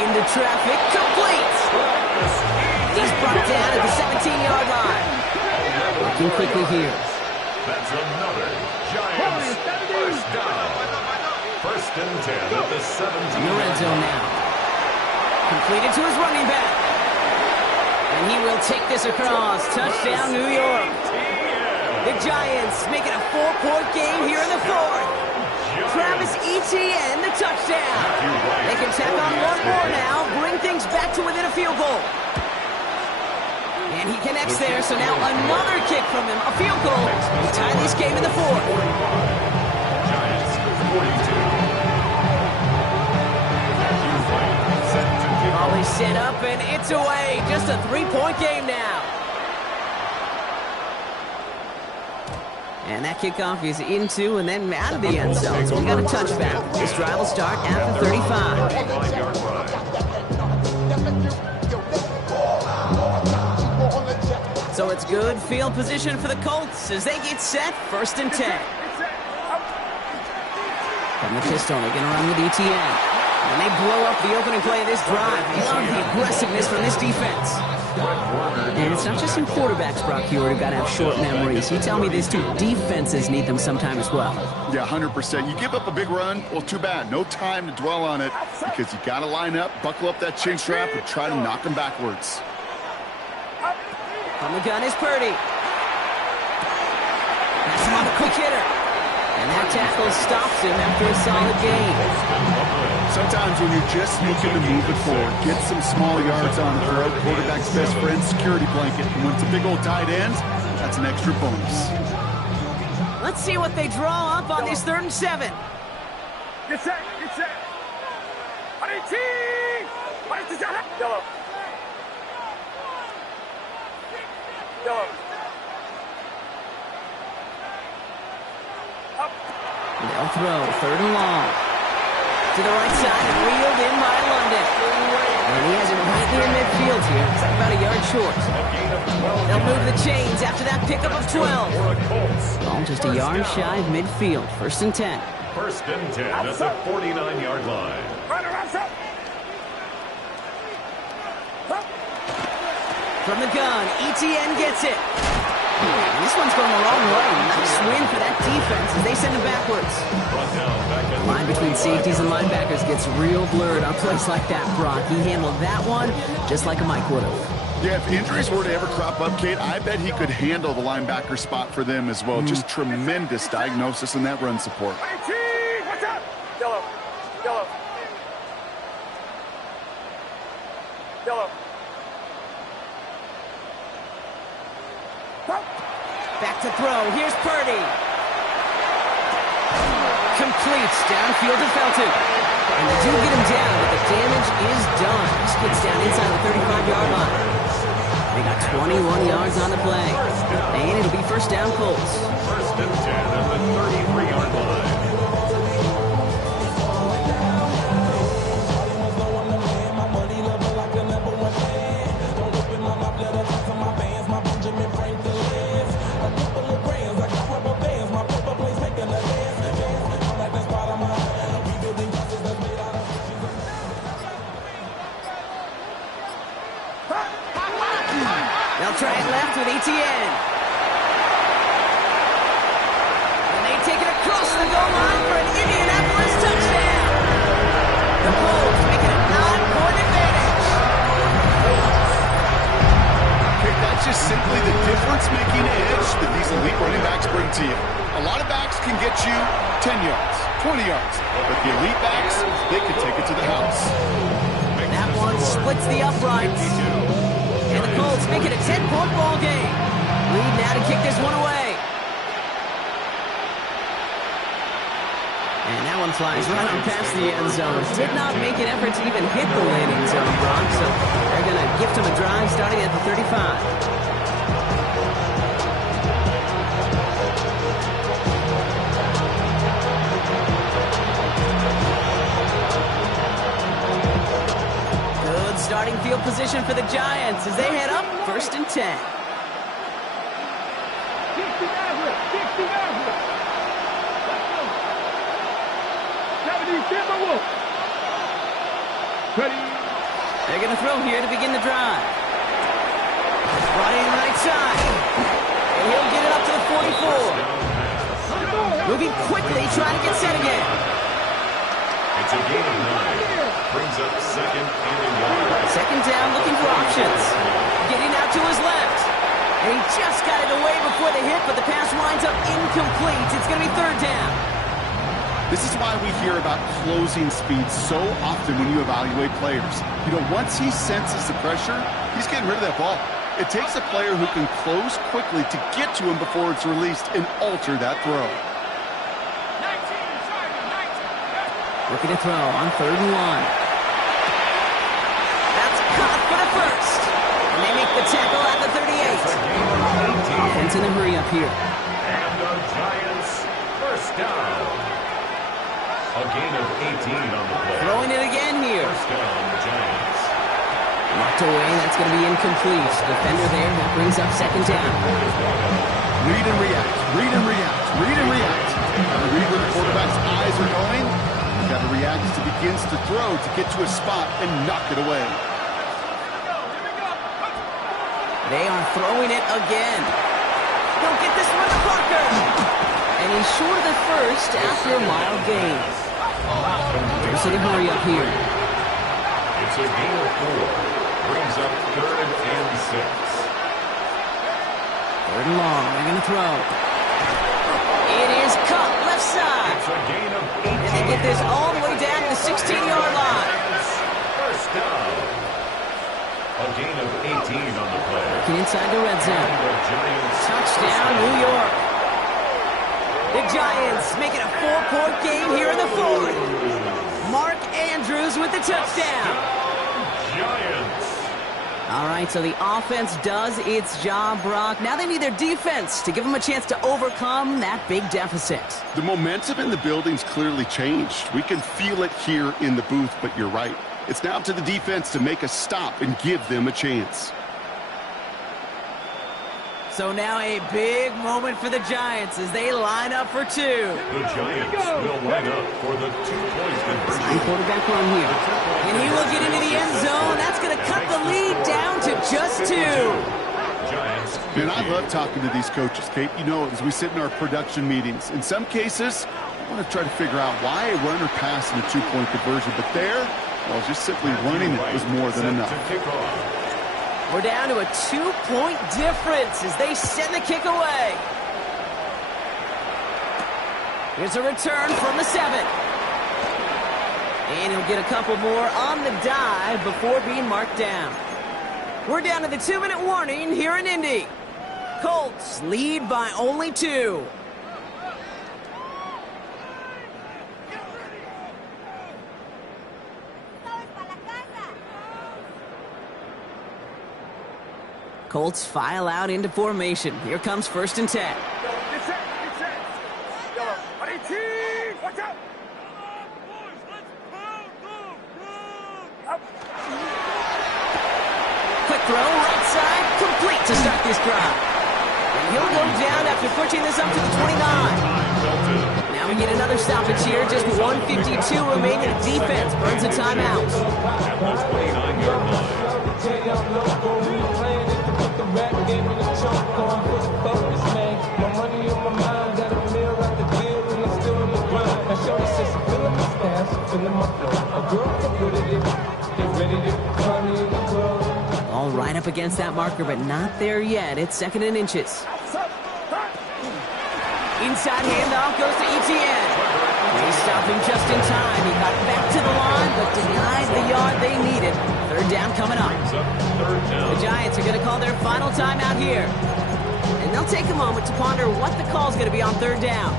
Into traffic. Complete. He's brought down at the 17-yard line. Working quickly here. That's another Giants first down. First and 10 at the 17. In the red zone now. Completed to his running back. And he will take this across. Touchdown, New York. The Giants make it a 4-point game here in the fourth. Travis Etienne, the touchdown. They can tack on one more now, bring things back to within a field goal. And he connects there, so now another kick from him, a field goal. We tie this game in the fourth. Giants 42. Volley set up, and it's away. Just a 3-point game now. And that kickoff is into and then out of the end zone. So we got a touchback. This drive will start at the 35. So it's good field position for the Colts as they get set. First and 10. From the pistol, they're going to run with Etienne. And they blow up the opening play of this drive. Love the aggressiveness from this defense. And it's not just some quarterbacks, Brock Hewitt, who got to have short memories. You tell me these two defenses need them sometime as well. Yeah, 100%. You give up a big run, well, too bad. No time to dwell on it because you got to line up, buckle up that chin strap, and try to knock them backwards. On the gun is Purdy. That's him on the quick hitter. And that tackle stops him after a solid gain. Sometimes when you're just looking to move it forward, get some small yards on the throw, quarterback's best friend, security blanket. And when it's a big old tight end, that's an extra bonus. Let's see what they draw up on this 3rd and 7. Get set. Yellow. They'll throw 3rd and long. To the right side and wheeled in by London. And he has it right near midfield here. It's like about a yard short. They'll move the chains after that pickup of 12. Ball just a yard shy of midfield. 1st and 10. First and 10 at the 49-yard line. From the gun, Etienne gets it. And this one's going the wrong way. Nice win for that defense as they send it backwards. The line between safeties and linebackers gets real blurred on plays like that, Brock. He handled that one just like a Mike would have. Yeah, if injuries were to ever crop up, Kate, I bet he could handle the linebacker spot for them as well. Just tremendous diagnosis in that run support. Watch out! Yellow. Back to throw. Here's Purdy. Completes downfield to Felton. And they do get him down, but the damage is done. This gets down inside the 35-yard line. They got 21 yards on the play. And it'll be first down Colts. First and 10 at the 33-yard line. They'll try it left with Etienne. And they take it across the goal line for an Indianapolis touchdown. The Colts make it a 9-point advantage. Okay, that's just simply the difference-making edge that these to you. A lot of backs can get you 10 yards, 20 yards. But the elite backs, they can take it to the house. That one splits the uprights. And the Colts make it a 10-point ball game. Lead now to kick this one away. And that one flies right on past the end zone. Did not make an effort to even hit the landing zone, Brock. So they're going to gift him a drive starting at the 35. Starting field position for the Giants as they head up 1st and 10. 60 Nazareth. 70 Timberwolves. Ready. They're going to throw here to begin the drive. Brought in right side. And he'll get it up to the 44. Moving quickly, trying to get set again. It's a gain of 9. Brings up 2nd and a yard. 2nd down, looking for options. Getting out to his left. And he just got it away before the hit, but the pass winds up incomplete. It's going to be 3rd down. This is why we hear about closing speed so often when you evaluate players. You know, once he senses the pressure, he's getting rid of that ball. It takes a player who can close quickly to get to him before it's released and alter that throw. Looking to throw on 3rd and 1. That's caught for the first. And they make the tackle at the 38. Offense in a hurry up here. And the Giants, 1st down. A gain of 18 on the play. Throwing it again here. 1st down, Giants. Knocked away, that's going to be incomplete. Defender there, that brings up 2nd down. Read and react, read and react, read and react. Read where the quarterback's eyes are going. Got to react as he begins to throw to get to a spot and knock it away. They are throwing it again. They'll get this one to Parker. And he's short of the first after a mild gain. There's a hurry up here. It's a gain of 4. Brings up 3rd and 6. 3rd and long. They're going to throw. It is caught left side. It's a gain of 18. And they get this all the way down to the 16-yard line. 1st down. A gain of 18 on the play. Looking inside the red zone. The Giants. Touchdown, New York. The Giants make it a 4-point game here in the 4th. Mark Andrews with the touchdown. Giants. All right, so the offense does its job, Brock. Now they need their defense to give them a chance to overcome that big deficit. The momentum in the building's clearly changed. We can feel it here in the booth, but you're right. It's now up to the defense to make a stop and give them a chance. So now a big moment for the Giants as they line up for 2. The Giants will line up for the 2-point conversion. Quarterback run here. And he will get into the end zone. That's going to cut the lead down to just 2. Giants. And I love talking to these coaches, Kate. You know, as we sit in our production meetings, in some cases, I want to try to figure out why a runner passed in a 2-point conversion. But there, well, just simply running it was more than enough. We're down to a 2-point difference as they send the kick away. Here's a return from the 7. And he'll get a couple more on the dive before being marked down. We're down to the 2-minute warning here in Indy. Colts lead by only 2. Colts file out into formation. Here comes 1st and 10. Quick throw, right side, complete to start this drive. And he'll go down after pushing this up to the 29. Now we get another stoppage here. Just 1:52 remaining. Defense burns a timeout. At the 29-yard line. All right up against that marker, but not there yet. It's 2nd and inches. Inside handoff goes to Etienne. They stop him just in time. He got back to the line, but denied the yard they needed. Third down coming up. The Giants are going to call their final timeout here. And they'll take a moment to ponder what the call is going to be on third down.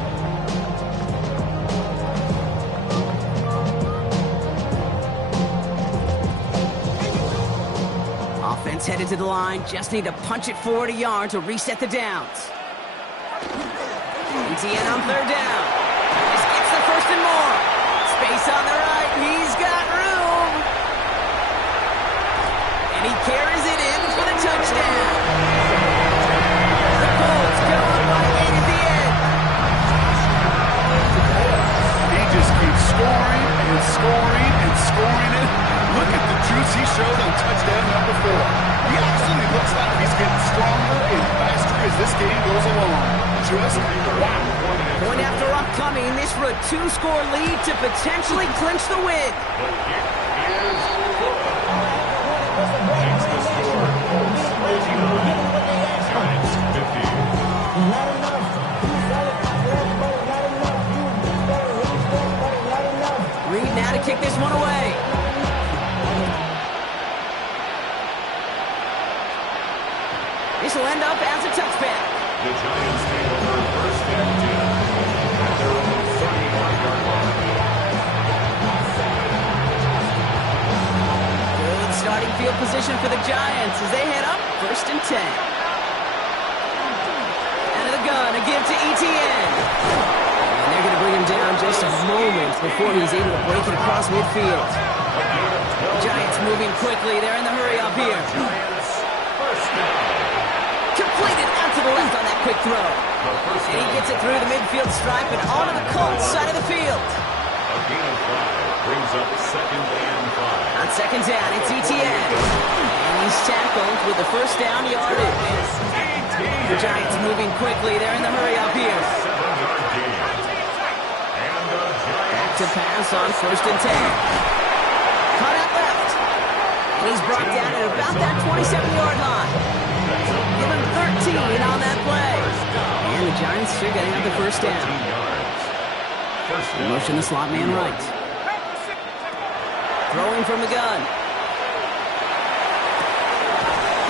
Offense headed to the line. Just need to punch it forward a yard to reset the downs. Etienne on third down. This gets the first and more. Space on the right. He's got room. And he carries it in for the touchdown. The Colts go on by 8 at the end. He just keeps scoring and scoring and scoring it. Look at the juice he showed on touchdown number 4. He actually looks like he's getting stronger and faster as this game goes along. Just wow. Point after upcoming, this for a 2-score lead to potentially clinch the win. The kick is good. Makes the score Colts 49, Giants 50. Reed now to kick this one away. This will end up as a touchback. The Giants take over first and 10 at their own 31-yard line. Good starting field position for the Giants as they head up first and 10. Out of the gun, a give to Etienne. And they're going to bring him down just a moment before he's able to break it across midfield. The Giants moving quickly. They're in the hurry up here. Giants first down. Completed out to the left on that quick throw. And he gets it through the midfield stripe and onto the Colts side of the field. A gain of 5 brings up second and 5. On second down, it's Etienne. And he's tackled with the first down yardage. The Giants moving quickly. They're in the hurry up here. 7-yard gain. And the Giants Back to pass on first and 10. Cut out left. And he's brought down at about that 27-yard line. Give him 13 on that play. And the Giants are going to have the first down. Motion the slot man right. Throwing from the gun.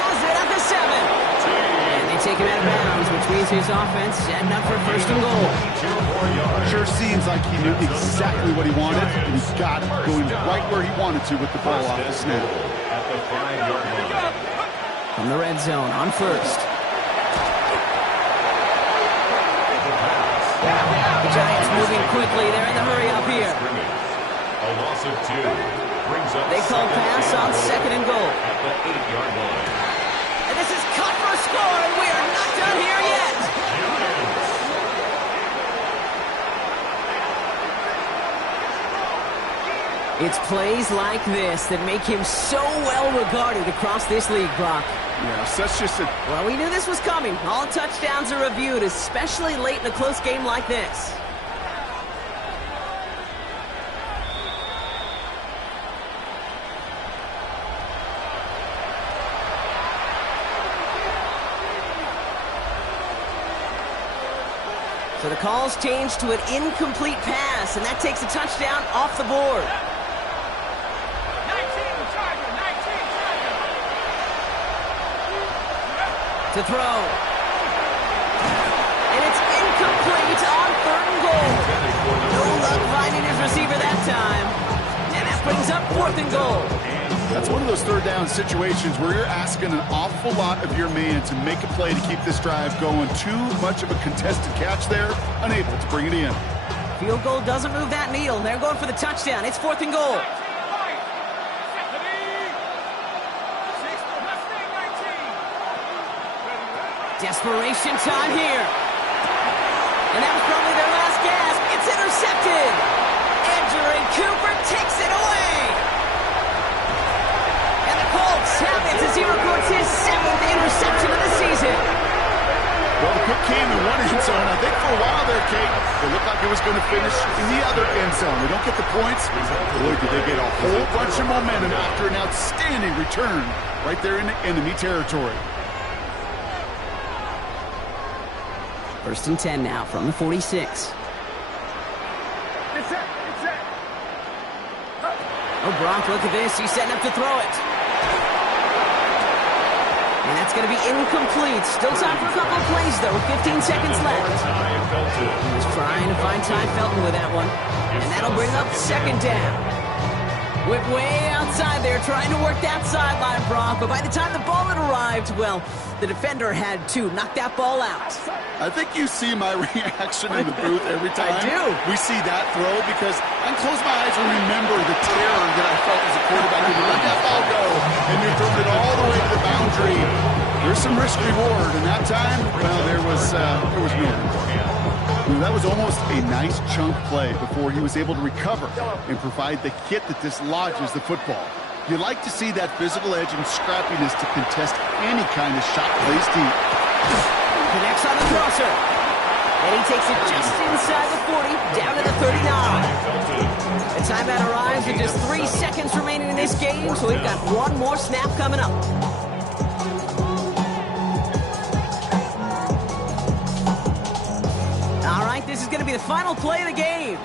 Has it at the 7. And they take him out of bounds, which means his offense setting up for first and goal. Sure seems like he knew exactly what he wanted, and he got it going right where he wanted to with the ball off the snap. At the 5-yard line. From the red zone on first. The Giants moving quickly. They're in the hurry up here. A loss of 2 brings up They call pass on second and goal. at the 8-yard line. And this is cut for a score, and we are not done here yet. It's plays like this that make him so well regarded across this league, Brock. Yeah, so that's just a... Well, we knew this was coming. All touchdowns are reviewed, especially late in a close game like this. So the call's changed to an incomplete pass, and that takes a touchdown off the board. To throw. And it's incomplete on third and goal. No luck finding his receiver that time. And that brings up fourth and goal. That's one of those third down situations where you're asking an awful lot of your man to make a play to keep this drive going. Too much of a contested catch there, unable to bring it in. Field goal doesn't move that needle. They're going for the touchdown. It's fourth and goal. Desperation time here. And that was probably their last gasp. It's intercepted. Edgerrin Cooper takes it away. And the Colts have it as he records his 7th interception of the season. Well, the pick came in one end zone. I think for a while there, Kate, it looked like it was going to finish in the other end zone. They don't get the points. Boy, did they get a whole bunch of momentum after an outstanding return right there in the enemy territory. First and 10 now from the 46. It's set. Oh, Brock, look at this. He's setting up to throw it. And that's going to be incomplete. Still time for a couple of plays, though. 15 seconds left. He was trying to find Ty Felton with that one. And that'll bring up second down. Went way outside there, trying to work that sideline, Brock. But by the time the ball had arrived, well, the defender had to knock that ball out. I think you see my reaction in the booth every time I do. we see that throw, because I can close my eyes and remember the terror that I felt as a quarterback when you let that ball go and you're throwing it all the way to the boundary. There's some risk reward, and that time, well, there was no reward. That was almost a nice chunk play before he was able to recover and provide the hit that dislodges the football. You like to see that physical edge and scrappiness to contest any kind of shot plays deep. Connects on the crosser. And he takes it just inside the 40, down to the 39. The timeout arrives with just 3 seconds remaining in this game, so we've got one more snap coming up. All right, this is going to be the final play of the game.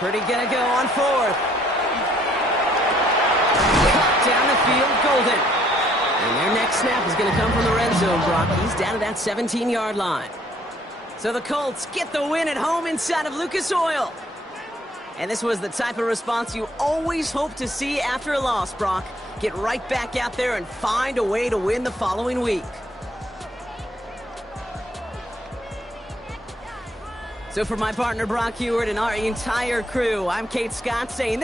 Pretty gonna go on fourth. Cut down the field, Golden. And their next snap is gonna come from the red zone, Brock. He's down to that 17-yard line. So the Colts get the win at home inside of Lucas Oil. And this was the type of response you always hope to see after a loss, Brock. Get right back out there and find a way to win the following week. So for my partner, Brock Heward, and our entire crew, I'm Kate Scott saying